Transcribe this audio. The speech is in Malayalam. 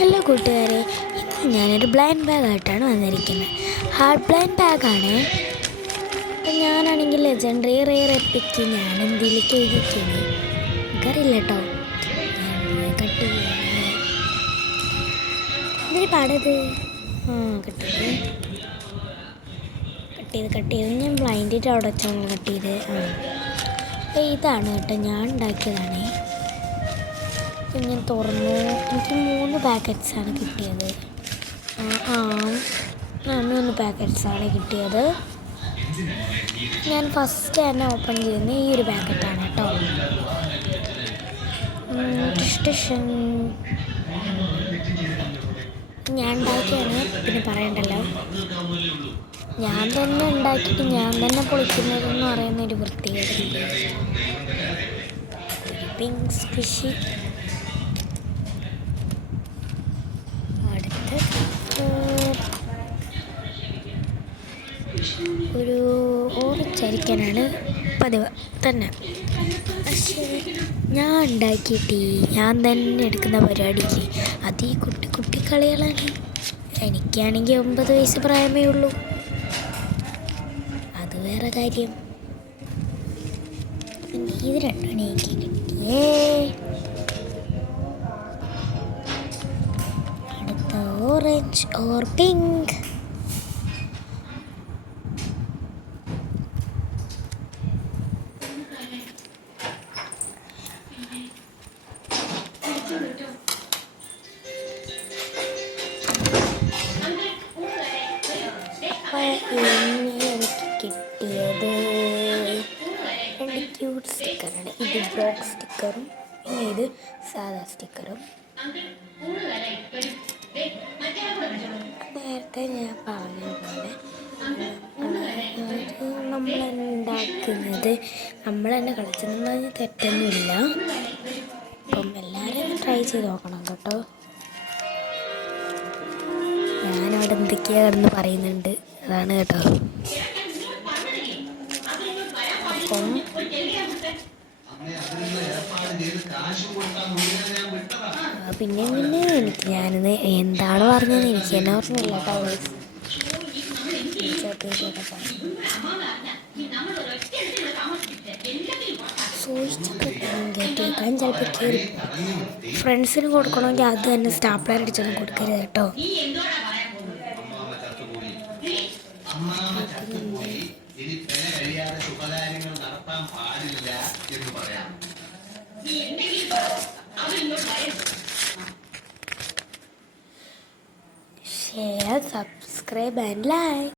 ഹലോ കൂട്ടുകാരെ, ഇന്ന് ഞാനൊരു ബ്ലൈൻഡ് ബാഗായിട്ടാണ് വന്നിരിക്കുന്നത്. ഹാർഡ് ബ്ലൈൻഡ് ബാഗാണ്. അപ്പം ഞാനാണെങ്കിൽ ലെജൻഡറി റെയർ എപ്പിക്ക് ഞാൻ എന്തിലേക്ക് എഴുതിയിരിക്കുന്നത് എനിക്കറിയില്ല കേട്ടോ. കട്ട് ചെയ്യാണ് എന്തിന് പാടത്. കട്ട് ചെയ്ത് ഞാൻ ബ്ലൈൻഡിട്ട് അവിടെ വെച്ചാണ് കട്ട് ചെയ്ത്. അപ്പോൾ ഇതാണ് കേട്ടോ, ഞാൻ ഉണ്ടാക്കിയതാണ്. അപ്പം ഞാൻ തുറന്നു. എനിക്ക് 3 പാക്കറ്റ്സാണ് കിട്ടിയത്. 3 പാക്കറ്റ്സാണ് കിട്ടിയത്. ഞാൻ ഫസ്റ്റ് തന്നെ ഓപ്പൺ ചെയ്യുന്നത് ഈ ഒരു പാക്കറ്റാണ് കേട്ടോ. ഞാൻ ഉണ്ടാക്കിയാണ്, പിന്നെ പറയണ്ടല്ലോ. ഞാൻ തന്നെ ഉണ്ടാക്കിയിട്ട് ഞാൻ തന്നെ പൊളിക്കുന്നതെന്ന് പറയുന്നൊരു വൃത്തികേടില്ല. Pink squishy. ഒരു ഓറിച്ചരിക്കാനാണ് പതിവ് തന്നെ. പക്ഷേ ഞാൻ ഉണ്ടാക്കിയിട്ട് ഞാൻ തന്നെ എടുക്കുന്ന പരിപാടിക്ക് അത് ഈ കുട്ടി കളികളാണ്. എനിക്കാണെങ്കിൽ 9 വയസ്സ് പ്രായമേ ഉള്ളൂ. അത് വേറെ കാര്യം. ഇത് രണ്ടും എനിക്ക് കിട്ടിയേ. അടുത്ത ഓറഞ്ച് ഓർ പിങ്ക്. എനിക്ക് കിട്ടിയത് 2 ക്യൂട്ട് സ്റ്റിക്കറാണ്. ഇത് ബോക്സ് സ്റ്റിക്കറും പിന്നെ ഇത് സാധാ സ്റ്റിക്കറും. നേരത്തെ ഞാൻ പറഞ്ഞ പോലെ നമ്മളുണ്ടാക്കുന്നത് നമ്മൾ തന്നെ കളിച്ചതെന്ന് തെറ്റൊന്നുമില്ല. അപ്പം എല്ലാവരും ട്രൈ ചെയ്ത് നോക്കണം കേട്ടോ. ഞാനവിടെ എന്തൊക്കെയാണ് കിടന്ന് പറയുന്നുണ്ട്, അതാണ് കേട്ടോ. അപ്പം പിന്നെ എനിക്ക് ഞാനിത് എന്താണ് പറഞ്ഞത് എനിക്ക് തന്നെ ഓർമ്മയില്ല കേട്ടോ. കേട്ടേക്കാൻ ചിലപ്പോൾ കയറി. ഫ്രണ്ട്സിന് കൊടുക്കണമെങ്കിൽ അത് തന്നെ സ്റ്റാപ്ലർ അടിച്ചൊന്നും കൊടുക്കരുത് കേട്ടോ. Share, subscribe and like.